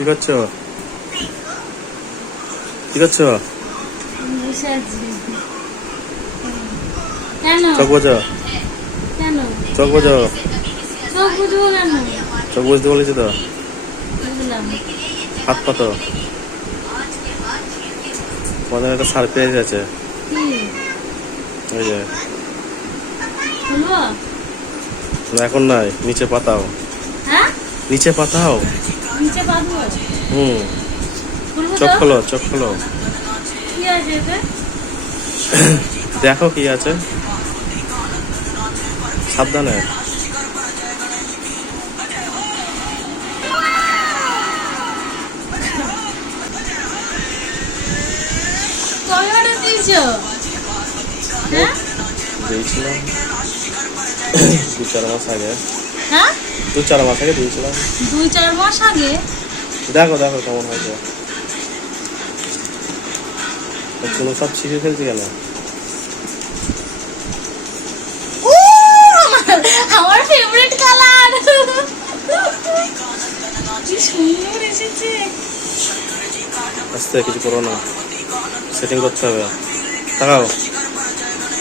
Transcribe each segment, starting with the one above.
কি করছো? কি করছো? বসে আছি। কেন? চোখ বোঝো, কেন চোখ বোঝো। চোখ বুঝবো কেন? চোখ বুঝতে বলেছি তো। বুঝলাম। হাত পাতো। তোমাদের একটা সারপ্রাইজ আছে। কি ওই যে খুলবো? না, এখন নাই, নিচে পাতাও। হ্যাঁ, নিচে পাতাও। নিচে পাবো। হুম। খুলবো চোখ তো? খোলো, চোখ খোলো। কি আছে এতে? দেখো কি আছে, সাবধানে। কবে অর্ডার দিয়েছো? হ্যাঁ দিয়েছিলাম 2-4 মাস আগে। হ্যাঁ, 2-4 মাস আগে দিয়েছিলাম। 2-4 মাস আগে। দেখো দেখো কেমন হয়েছে। চুলো সব ছিঁড়ে ফেলছি কেন? ও, আমার ফেভারিট কালার। কি সুন্দর এসেছে। আস্তে, কিছু করো না, সেটিং করতে হবে। তাকাও,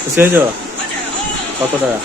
খুশি হয়েছ? কত টাকা?